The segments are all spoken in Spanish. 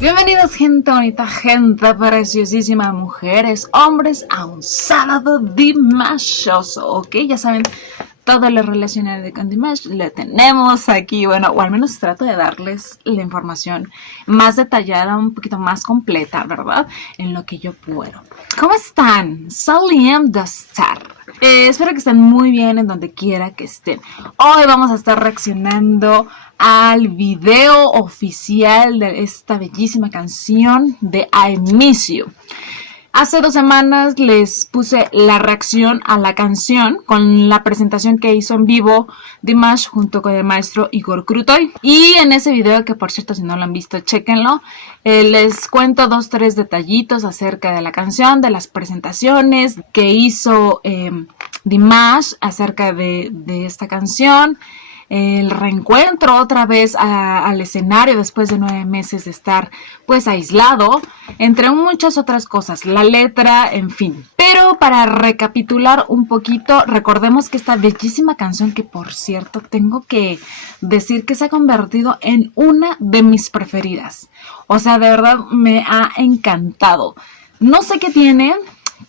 Bienvenidos, gente bonita, gente preciosísima, mujeres, hombres, a un sábado dimashoso, ¿ok? Ya saben, todo lo relacionado con Dimash lo tenemos aquí, bueno, o al menos trato de darles la información más detallada, un poquito más completa, ¿verdad? En lo que yo puedo. ¿Cómo están? Salim Dastar. Espero que estén muy bien en donde quiera que estén. Hoy vamos a estar reaccionando al video oficial de esta bellísima canción de I Miss You. Hace 2 semanas les puse la reacción a la canción con la presentación que hizo en vivo Dimash junto con el maestro Igor Krutoy. Y en ese video, que por cierto si no lo han visto, chéquenlo, les cuento 2-3 detallitos acerca de la canción, de las presentaciones que hizo Dimash acerca de esta canción. El reencuentro otra vez al escenario después de 9 meses de estar pues aislado, entre muchas otras cosas, la letra, en fin. Pero para recapitular un poquito, recordemos que esta bellísima canción, que por cierto tengo que decir que se ha convertido en una de mis preferidas. O sea, de verdad me ha encantado. No sé qué tiene,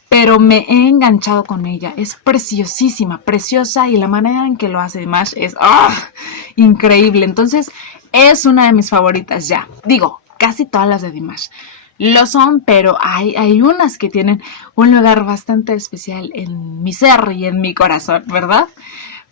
pero me he enganchado con ella. Es preciosísima, preciosa, y la manera en que lo hace Dimash es increíble. Entonces es una de mis favoritas ya. Digo, casi todas las de Dimash lo son, pero hay unas que tienen un lugar bastante especial en mi ser y en mi corazón, ¿verdad?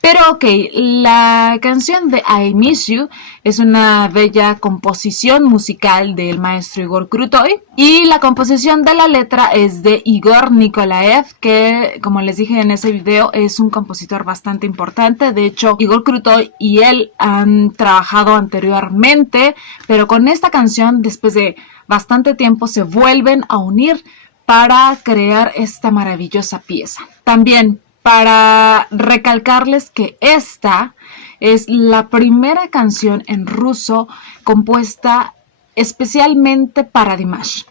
Pero ok, la canción de I Miss You es una bella composición musical del maestro Igor Krutoy, y la composición de la letra es de Igor Nikolaev, que como les dije en ese video es un compositor bastante importante. De hecho, Igor Krutoy y él han trabajado anteriormente, pero con esta canción después de bastante tiempo se vuelven a unir para crear esta maravillosa pieza. También para recalcarles que esta es la primera canción en ruso compuesta especialmente para Dimash.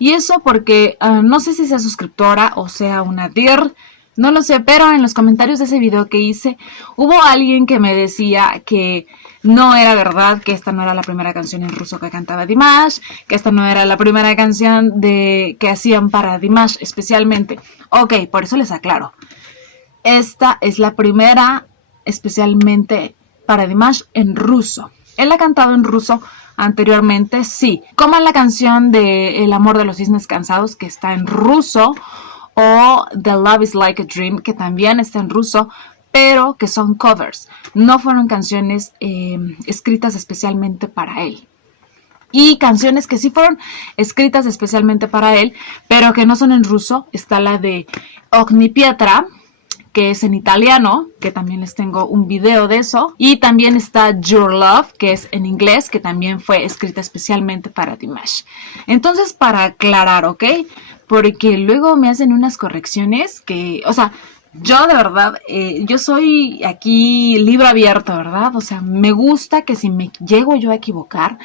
Y eso porque no sé si sea suscriptora o sea una DIR, no lo sé, pero en los comentarios de ese video que hice hubo alguien que me decía que no era verdad, que esta no era la primera canción en ruso que cantaba Dimash, que esta no era la primera canción que hacían para Dimash especialmente. Ok, por eso les aclaro. Esta es la primera especialmente para Dimash en ruso. Él ha cantado en ruso anteriormente, sí, como la canción de El amor de los cisnes cansados, que está en ruso, o The Love is Like a Dream, que también está en ruso, pero que son covers. No fueron canciones escritas especialmente para él. Y canciones que sí fueron escritas especialmente para él, pero que no son en ruso, está la de Ogni Pietra, que es en italiano, que también les tengo un video de eso. Y también está Your Love, que es en inglés, que también fue escrita especialmente para Dimash. Entonces, para aclarar, ¿ok? Porque luego me hacen unas correcciones que, o sea, yo de verdad, yo soy aquí libro abierto, ¿verdad? O sea, me gusta que si me llego yo a equivocar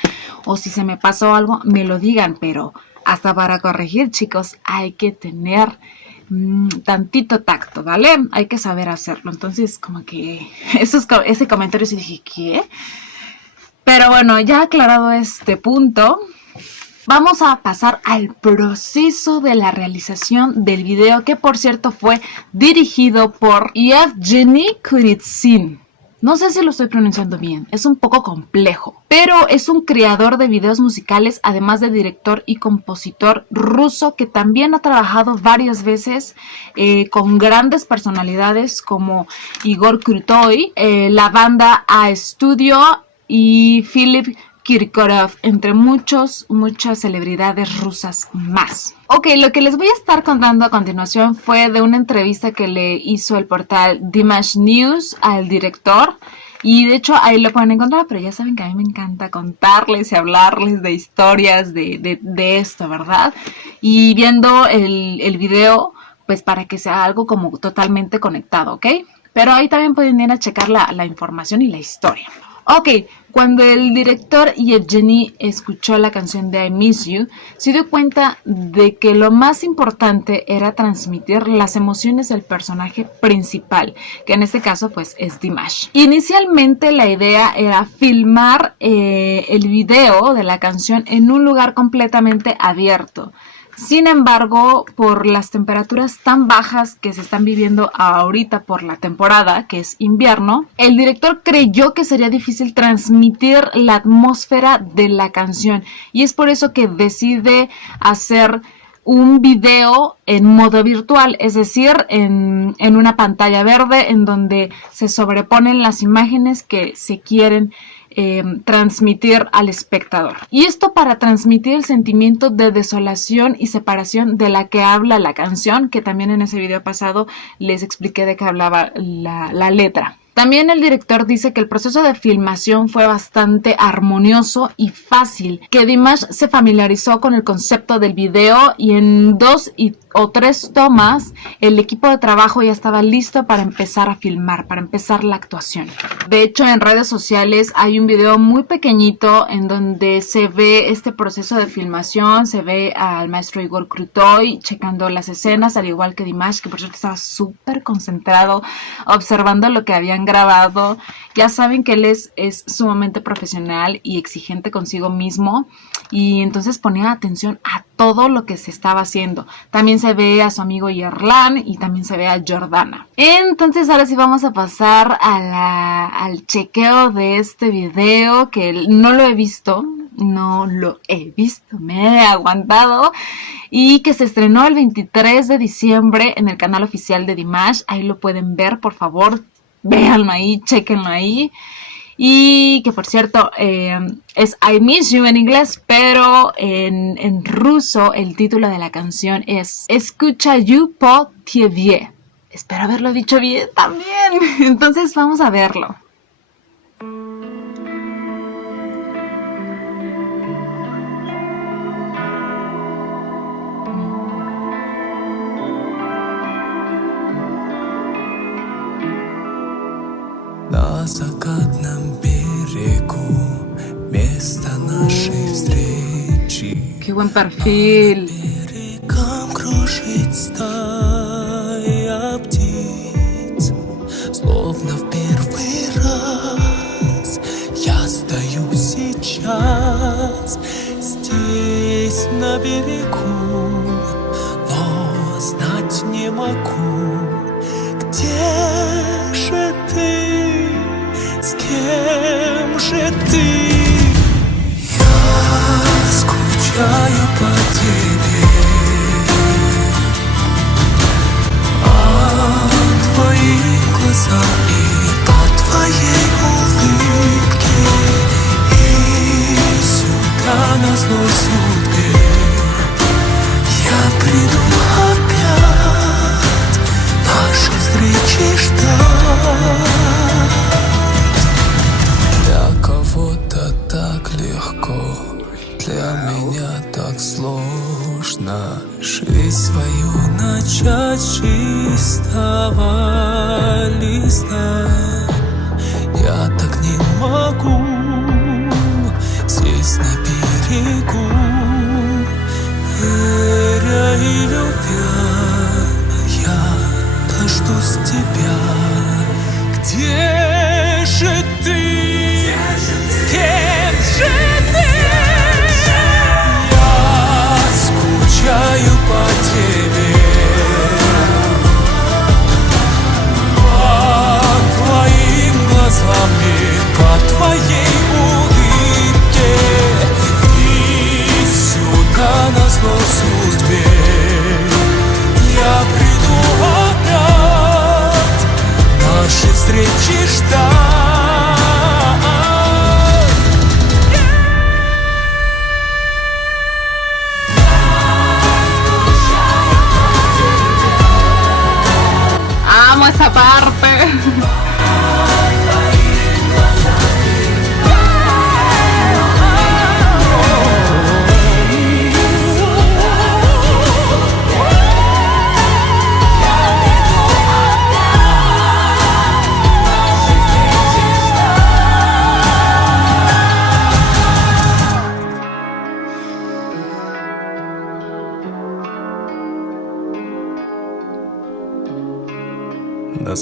o si se me pasó algo, me lo digan, pero hasta para corregir, chicos, hay que tener tantito tacto, ¿vale? Hay que saber hacerlo. Entonces, como que ese comentario sí dije, ¿qué? Pero bueno, ya aclarado este punto, vamos a pasar al proceso de la realización del video, que por cierto fue dirigido por Yevgeny Kuritsin. No sé si lo estoy pronunciando bien, es un poco complejo, pero es un creador de videos musicales, además de director y compositor ruso, que también ha trabajado varias veces con grandes personalidades como Igor Krutoy, la banda A-Studio y Philip Kirkorov, entre muchas celebridades rusas más. Ok, lo que les voy a estar contando a continuación fue de una entrevista que le hizo el portal Dimash News al director. Y de hecho ahí lo pueden encontrar, pero ya saben que a mí me encanta contarles y hablarles de historias de esto, ¿verdad? Y viendo el video, pues para que sea algo como totalmente conectado, ¿ok? Pero ahí también pueden ir a checar la información y la historia. Ok, cuando el director Yevgeny escuchó la canción de I Miss You, se dio cuenta de que lo más importante era transmitir las emociones del personaje principal, que en este caso pues es Dimash. Inicialmente la idea era filmar el video de la canción en un lugar completamente abierto. Sin embargo, por las temperaturas tan bajas que se están viviendo ahorita por la temporada, que es invierno, el director creyó que sería difícil transmitir la atmósfera de la canción y es por eso que decide hacer un video en modo virtual, es decir, en una pantalla verde en donde se sobreponen las imágenes que se quieren transmitir al espectador. Y esto para transmitir el sentimiento de desolación y separación de la que habla la canción, que también en ese video pasado les expliqué de qué hablaba la letra. También el director dice que el proceso de filmación fue bastante armonioso y fácil, que Dimash se familiarizó con el concepto del video y en 2 o 3 tomas el equipo de trabajo ya estaba listo para empezar a filmar, para empezar la actuación. De hecho, en redes sociales hay un video muy pequeñito en donde se ve este proceso de filmación, se ve al maestro Igor Krutoy checando las escenas, al igual que Dimash, que por cierto estaba súper concentrado observando lo que habían grabado. Ya saben que él es sumamente profesional y exigente consigo mismo y entonces ponía atención a todo lo que se estaba haciendo. También se ve a su amigo Yerlan y también se ve a Jordana. Entonces ahora sí vamos a pasar al chequeo de este video, que no lo he visto, me he aguantado, y que se estrenó el 23 de diciembre en el canal oficial de Dimash. Ahí lo pueden ver, por favor, véanlo ahí, chequenlo ahí. Y que por cierto es I Miss You en inglés, pero en ruso el título de la canción es Escuchаю po Tievie. Espero haberlo dicho bien también. Entonces vamos a verlo. На закатном берегу место нашей встречи. Qué buen perfil. Берегом кружит стая птиц, словно в первый раз я стою сейчас здесь на берегу, но знать не могу, где же ты? С кем же ты? Я скучаю по тебе, по твоим глазам и по твоей улыбке. И сюда назло судьбе я приду опять нашей встречи ждать. Для кого-то так легко, для меня так сложно жизнь свою начать с чистого листа. Я так не могу здесь на берегу, веря и любя, я дождусь тебя. Где же ты? С кем же ты? Я скучаю по тебе, по твоим глазам и по твоей улыбке. И сюда назло судьбе я приду опять нашей встречи ждать. Amo esa parte.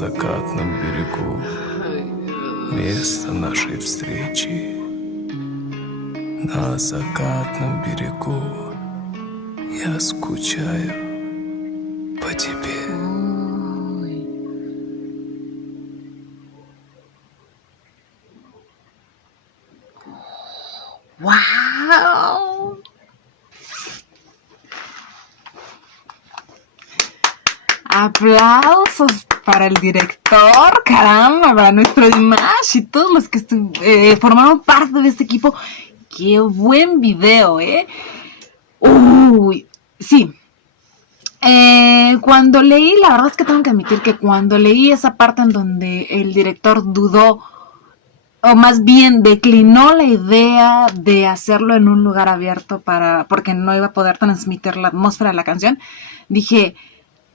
закатном берегу место нашей встречи. На закатном берегу я скучаю по тебе. ¡Wow! Aplausos para el director, caramba, para nuestro Dimash y todos los que formaron parte de este equipo. ¡Qué buen video, eh! Uy, sí. Cuando leí, la verdad es que tengo que admitir que cuando leí esa parte en donde el director dudó, o más bien declinó la idea de hacerlo en un lugar abierto porque no iba a poder transmitir la atmósfera de la canción, dije,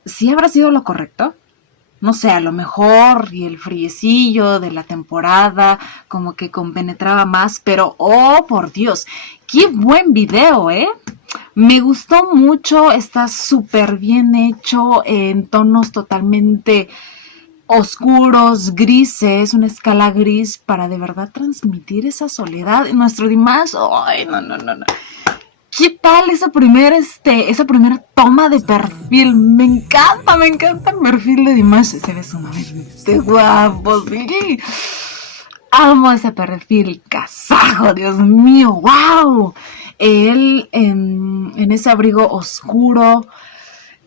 ¿sí habrá sido lo correcto? No sé, a lo mejor y el friecillo de la temporada como que compenetraba más, pero ¡oh, por Dios! ¡Qué buen video, eh! Me gustó mucho, está súper bien hecho en tonos totalmente oscuros, grises, una escala gris para de verdad transmitir esa soledad. Nuestro Dimash, ¡ay, no! ¿Qué tal esa primera toma de perfil? Me encanta el perfil de Dimash. Se ve sumamente guapo, sí. Amo ese perfil kazajo, Dios mío, wow. Él en ese abrigo oscuro.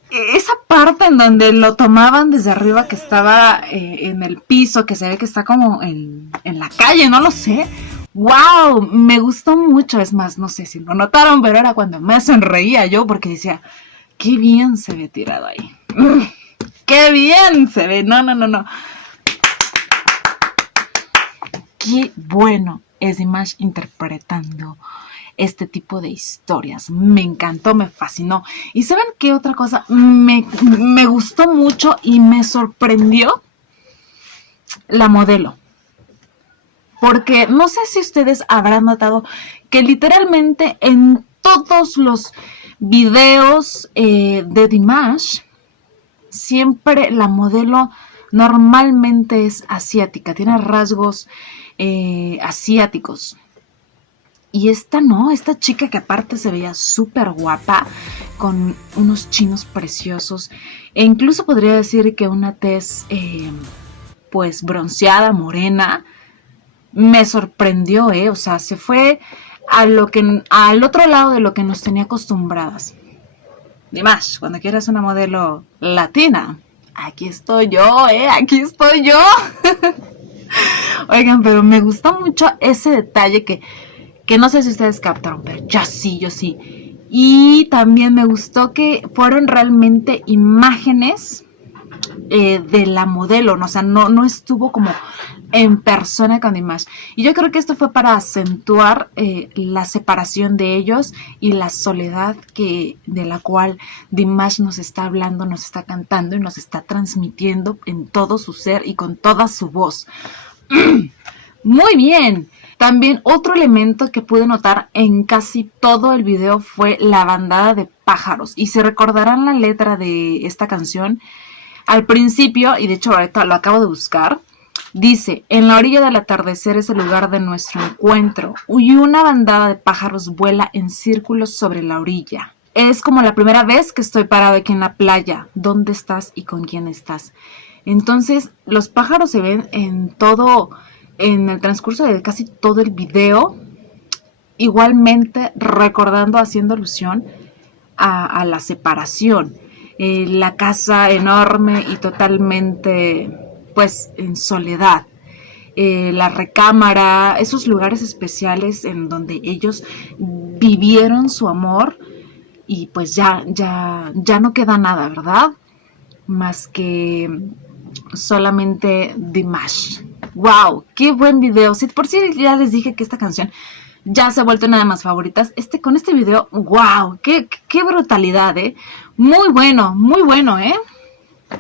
Esa parte en donde lo tomaban desde arriba, que estaba en el piso, que se ve que está como en la calle, no lo sé. ¡Wow! Me gustó mucho. Es más, no sé si lo notaron, pero era cuando me sonreía yo porque decía, ¡qué bien se ve tirado ahí! ¡Qué bien se ve! No. ¡Qué bueno es Dimash interpretando este tipo de historias! Me encantó, me fascinó. ¿Y saben qué otra cosa me gustó mucho y me sorprendió? La modelo. Porque no sé si ustedes habrán notado que literalmente en todos los videos de Dimash, siempre la modelo normalmente es asiática, tiene rasgos asiáticos. Y esta no, esta chica que aparte se veía súper guapa, con unos chinos preciosos, e incluso podría decir que una tez pues bronceada, morena, me sorprendió, o sea, se fue al otro lado de lo que nos tenía acostumbradas. Dimash, cuando quieras una modelo latina, aquí estoy yo, aquí estoy yo. Oigan, pero me gustó mucho ese detalle que no sé si ustedes captaron, pero yo sí. Y también me gustó que fueron realmente imágenes de la modelo, ¿no? O sea, no estuvo como en persona con Dimash. Y yo creo que esto fue para acentuar la separación de ellos y la soledad de la cual Dimash nos está hablando, nos está cantando y nos está transmitiendo en todo su ser y con toda su voz. Muy bien. También otro elemento que pude notar en casi todo el video fue la bandada de pájaros. Y se recordarán la letra de esta canción. Al principio, y de hecho ahorita lo acabo de buscar, dice, en la orilla del atardecer es el lugar de nuestro encuentro y una bandada de pájaros vuela en círculos sobre la orilla. Es como la primera vez que estoy parado aquí en la playa. ¿Dónde estás y con quién estás? Entonces, los pájaros se ven en el transcurso de casi todo el video, igualmente recordando, haciendo alusión a la separación. La casa enorme y totalmente, pues, en soledad. La recámara, esos lugares especiales en donde ellos vivieron su amor y pues ya no queda nada, ¿verdad? Más que solamente Dimash. ¡Wow! ¡Qué buen video! Sí, por si ya les dije que esta canción ya se ha vuelto una de mis favoritas. Con este video, ¡wow! ¡Qué brutalidad, Muy bueno,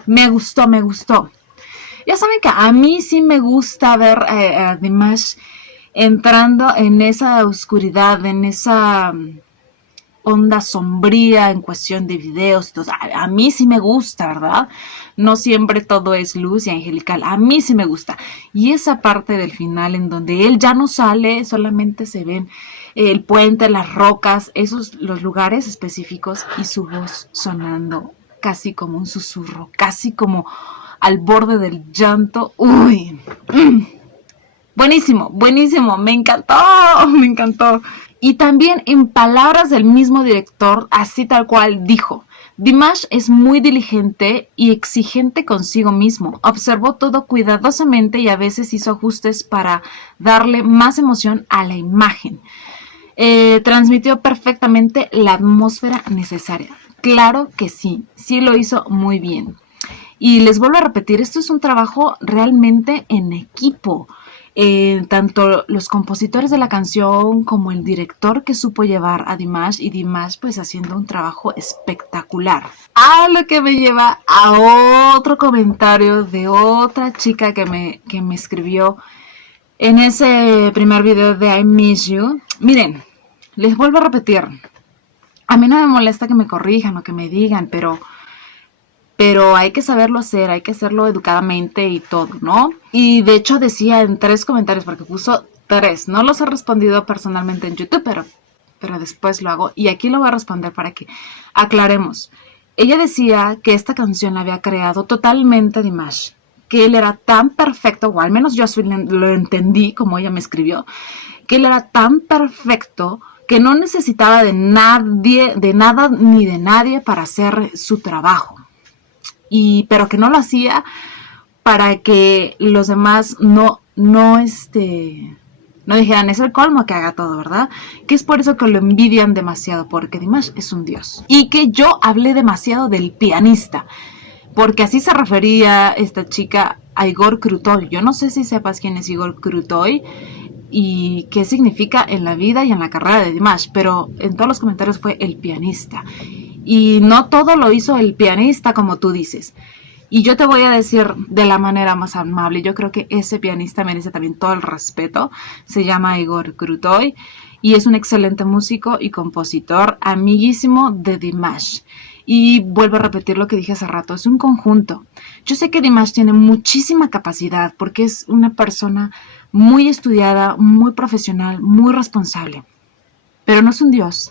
Me gustó. Ya saben que a mí sí me gusta ver a Dimash entrando en esa oscuridad, en esa onda sombría en cuestión de videos. Entonces, a mí sí me gusta, ¿verdad? No siempre todo es luz y angelical. A mí sí me gusta. Y esa parte del final en donde él ya no sale, solamente se ven el puente, las rocas, esos los lugares específicos y su voz sonando casi como un susurro, casi como al borde del llanto. ¡Uy! Buenísimo, buenísimo, me encantó, me encantó. Y también en palabras del mismo director, así tal cual dijo: Dimash es muy diligente y exigente consigo mismo. Observó todo cuidadosamente y a veces hizo ajustes para darle más emoción a la imagen. Transmitió perfectamente la atmósfera necesaria. Claro que sí, sí lo hizo muy bien. Y les vuelvo a repetir, esto es un trabajo realmente en equipo. Tanto los compositores de la canción como el director que supo llevar a Dimash, y Dimash pues haciendo un trabajo espectacular. A lo que me lleva a otro comentario de otra chica que me escribió en ese primer video de I Miss You. Miren, les vuelvo a repetir, a mí no me molesta que me corrijan o que me digan, pero hay que saberlo hacer, hay que hacerlo educadamente y todo, ¿no? Y de hecho decía en 3 comentarios, porque puso 3, no los he respondido personalmente en YouTube, pero después lo hago. Y aquí lo voy a responder para que aclaremos. Ella decía que esta canción la había creado totalmente Dimash, que él era tan perfecto, o al menos yo así lo entendí como ella me escribió, que él era tan perfecto que no necesitaba de nadie, de nada ni de nadie para hacer su trabajo. Pero que no lo hacía para que los demás no dijeran, es el colmo que haga todo, ¿verdad? Que es por eso que lo envidian demasiado, porque Dimash es un dios. Y que yo hablé demasiado del pianista, porque así se refería esta chica a Igor Krutoy. Yo no sé si sepas quién es Igor Krutoy y qué significa en la vida y en la carrera de Dimash, pero en todos los comentarios fue el pianista. Y no todo lo hizo el pianista, como tú dices. Y yo te voy a decir de la manera más amable, yo creo que ese pianista merece también todo el respeto. Se llama Igor Krutoy y es un excelente músico y compositor, amiguísimo de Dimash. Y vuelvo a repetir lo que dije hace rato, es un conjunto. Yo sé que Dimash tiene muchísima capacidad porque es una persona muy estudiada, muy profesional, muy responsable. Pero no es un dios,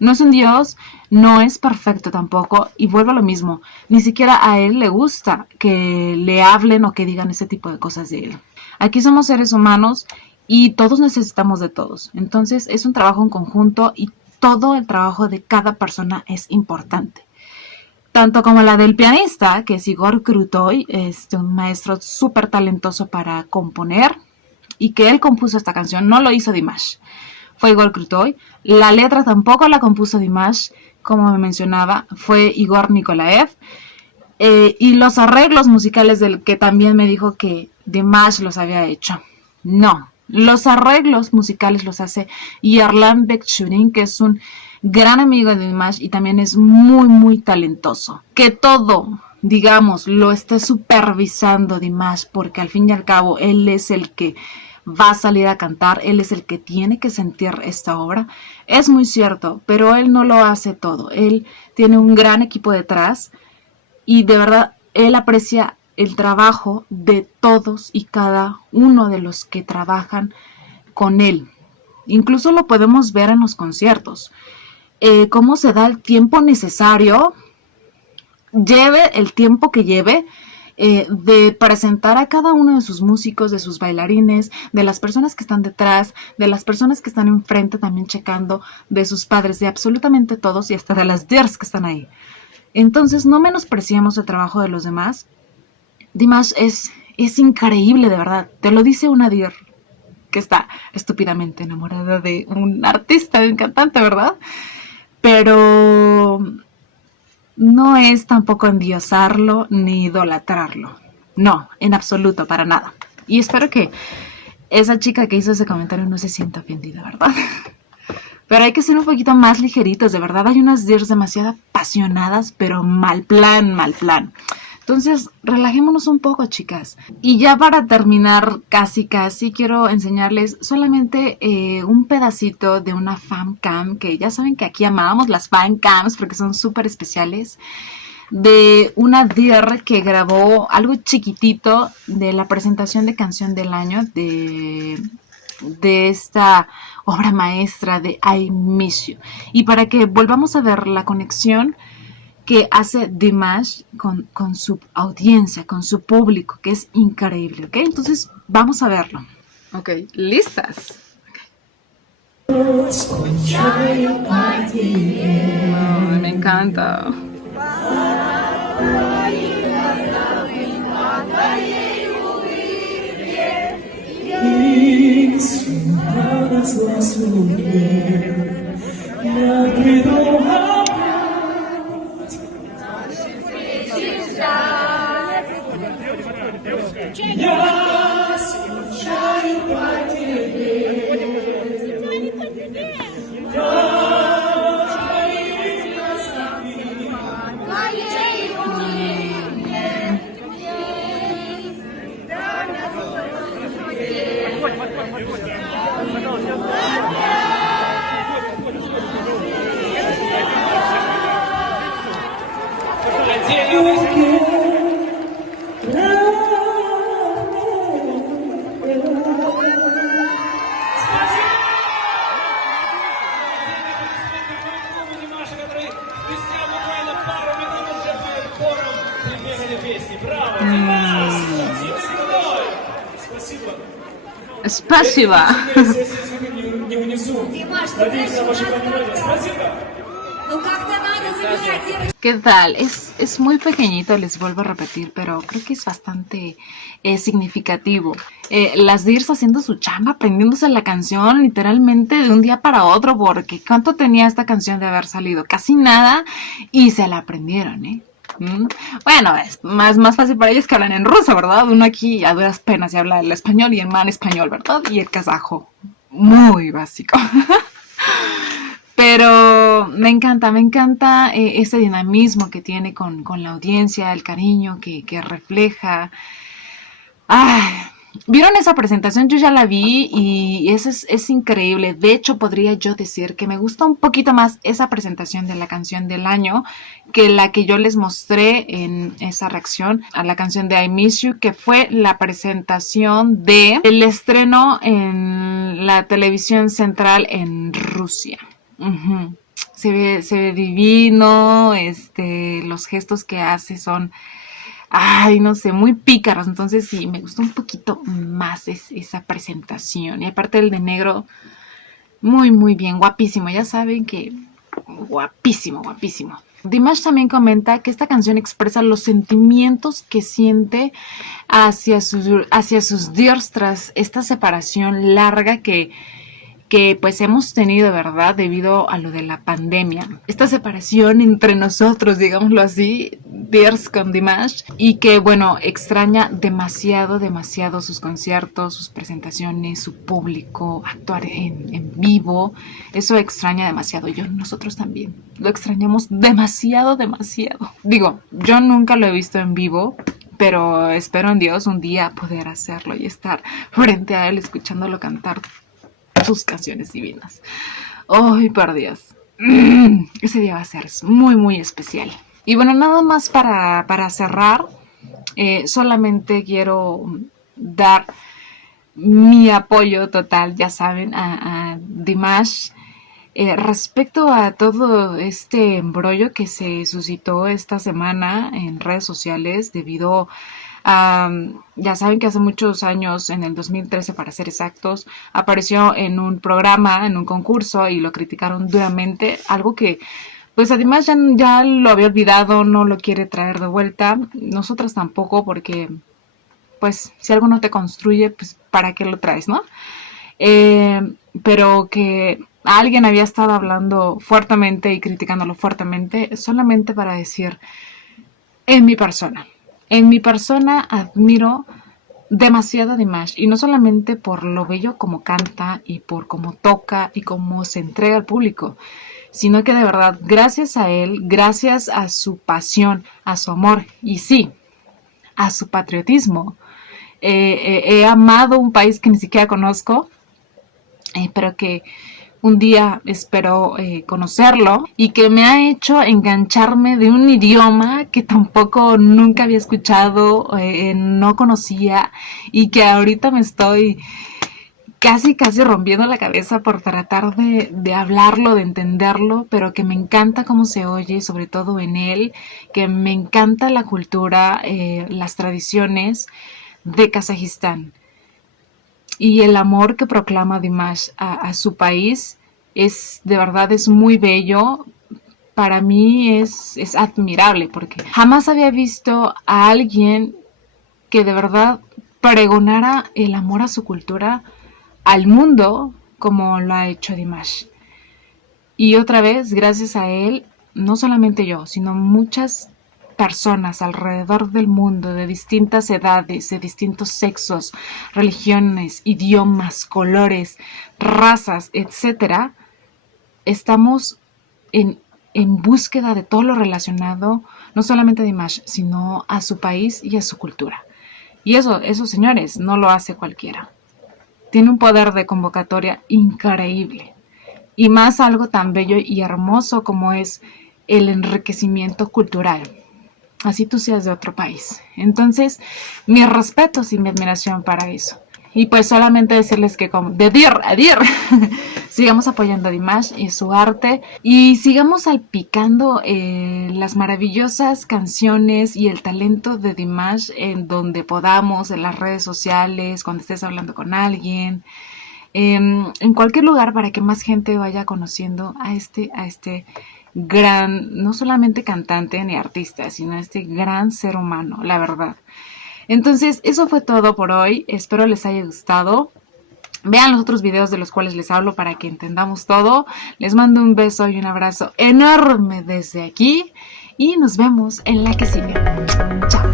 no es un dios, no es perfecto tampoco, y vuelvo a lo mismo, ni siquiera a él le gusta que le hablen o que digan ese tipo de cosas de él. Aquí somos seres humanos y todos necesitamos de todos, entonces es un trabajo en conjunto y todo el trabajo de cada persona es importante. Tanto como la del pianista, que es Igor Krutoy, un maestro súper talentoso para componer, y que él compuso esta canción, no lo hizo Dimash. Fue Igor Krutoy. La letra tampoco la compuso Dimash, como me mencionaba, fue Igor Nikolaev. Y los arreglos musicales del que también me dijo que Dimash los había hecho. No, los arreglos musicales los hace Yerlan Bekshurin, que es un gran amigo de Dimash y también es muy, muy talentoso. Que todo, digamos, lo esté supervisando Dimash, porque al fin y al cabo él es el que va a salir a cantar, él es el que tiene que sentir esta obra. Es muy cierto, pero él no lo hace todo. Él tiene un gran equipo detrás y de verdad él aprecia el trabajo de todos y cada uno de los que trabajan con él. Incluso lo podemos ver en los conciertos. Cómo se da el tiempo necesario, lleve el tiempo que lleve, de presentar a cada uno de sus músicos, de sus bailarines, de las personas que están detrás, de las personas que están enfrente también checando, de sus padres, de absolutamente todos y hasta de las DIRs que están ahí. Entonces no menospreciemos el trabajo de los demás. Dimash es increíble, de verdad. Te lo dice una DIR que está estúpidamente enamorada de un artista, de un cantante, ¿verdad? Pero no es tampoco endiosarlo ni idolatrarlo. No, en absoluto, para nada. Y espero que esa chica que hizo ese comentario no se sienta ofendida, ¿verdad? Pero hay que ser un poquito más ligeritos, de verdad. Hay unas DIRs demasiado apasionadas, pero mal plan, mal plan. Entonces, relajémonos un poco, chicas. Y ya para terminar, casi, quiero enseñarles solamente un pedacito de una fan cam, que ya saben que aquí amamos las fan cams porque son súper especiales, de una dear que grabó algo chiquitito de la presentación de Canción del Año de esta obra maestra de I Miss You. Y para que volvamos a ver la conexión que hace Dimash con su audiencia, con su público, que es increíble, ¿ok? Entonces, vamos a verlo. Ok, ¿listas? Okay. Oh, me encanta. Спасибо. ¿Qué tal? Es muy pequeñito, les vuelvo a repetir, pero creo que es bastante significativo. Las Dears haciendo su chamba, aprendiéndose la canción literalmente de un día para otro, porque ¿cuánto tenía esta canción de haber salido? Casi nada, y se la aprendieron, ¿eh? Bueno, es más fácil para ellos que hablan en ruso, ¿verdad? Uno aquí a duras penas se habla el español y el mal español, ¿verdad? Y el kazajo, muy básico. Pero me encanta ese dinamismo que tiene con la audiencia, el cariño que refleja. Ay, ¿vieron esa presentación? Yo ya la vi y es increíble. De hecho, podría yo decir que me gusta un poquito más esa presentación de la Canción del Año que la que yo les mostré en esa reacción a la canción de I Miss You, que fue la presentación del estreno en la televisión central en Rusia. Uh-huh. Se ve divino, los gestos que hace son, ay, no sé, muy pícaros. Entonces sí, me gustó un poquito más esa presentación. Y aparte el de negro, muy bien, guapísimo. Ya saben que guapísimo. Dimash también comenta que esta canción expresa los sentimientos que siente hacia sus Dears tras esta separación larga que pues hemos tenido, ¿verdad? Debido a lo de la pandemia. Esta separación entre nosotros, digámoslo así, Dears con Dimash, y que, bueno, extraña demasiado sus conciertos, sus presentaciones, su público, actuar en vivo. Eso extraña demasiado. Nosotros también. Lo extrañamos demasiado. Digo, yo nunca lo he visto en vivo, pero espero en Dios un día poder hacerlo y estar frente a él escuchándolo cantar sus canciones divinas. ¡Ay, por Dios! Ese día va a ser muy especial. Y bueno, nada más para cerrar, solamente quiero dar mi apoyo total, ya saben, a Dimash respecto a todo este embrollo que se suscitó esta semana en redes sociales debido ya saben que hace muchos años, en el 2013 para ser exactos, apareció en un programa, en un concurso, y lo criticaron duramente, algo que pues además ya lo había olvidado, no lo quiere traer de vuelta, nosotras tampoco, porque pues si algo no te construye, pues ¿para qué lo traes, no? Pero que alguien había estado hablando fuertemente y criticándolo fuertemente, solamente para decir, en mi persona admiro demasiado a Dimash, y no solamente por lo bello como canta y por cómo toca y cómo se entrega al público, sino que de verdad, gracias a él, gracias a su pasión, a su amor, y sí, a su patriotismo. He amado un país que ni siquiera conozco, pero que un día espero conocerlo, y que me ha hecho engancharme de un idioma que tampoco nunca había escuchado, no conocía, y que ahorita me estoy casi rompiendo la cabeza por tratar de hablarlo, de entenderlo, pero que me encanta cómo se oye, sobre todo en él, que me encanta la cultura, las tradiciones de Kazajistán. Y el amor que proclama Dimash a su país es, de verdad, es muy bello. Para mí es admirable, porque jamás había visto a alguien que de verdad pregonara el amor a su cultura al mundo como lo ha hecho Dimash. Y otra vez, gracias a él, no solamente yo, sino muchas personas alrededor del mundo, de distintas edades, de distintos sexos, religiones, idiomas, colores, razas, etc., estamos en búsqueda de todo lo relacionado, no solamente a Dimash, sino a su país y a su cultura. Y eso, señores, no lo hace cualquiera. Tiene un poder de convocatoria increíble. Y más algo tan bello y hermoso como es el enriquecimiento cultural. Así tú seas de otro país. Entonces, mis respetos y mi admiración para eso. Y pues solamente decirles que como de dir, sigamos apoyando a Dimash y su arte, y sigamos salpicando las maravillosas canciones y el talento de Dimash en donde podamos, en las redes sociales, cuando estés hablando con alguien, en cualquier lugar, para que más gente vaya conociendo a este gran, no solamente cantante ni artista, sino a este gran ser humano, la verdad. Entonces, eso fue todo por hoy. Espero les haya gustado. Vean los otros videos de los cuales les hablo para que entendamos todo. Les mando un beso y un abrazo enorme desde aquí. Y nos vemos en la que sigue. Chao.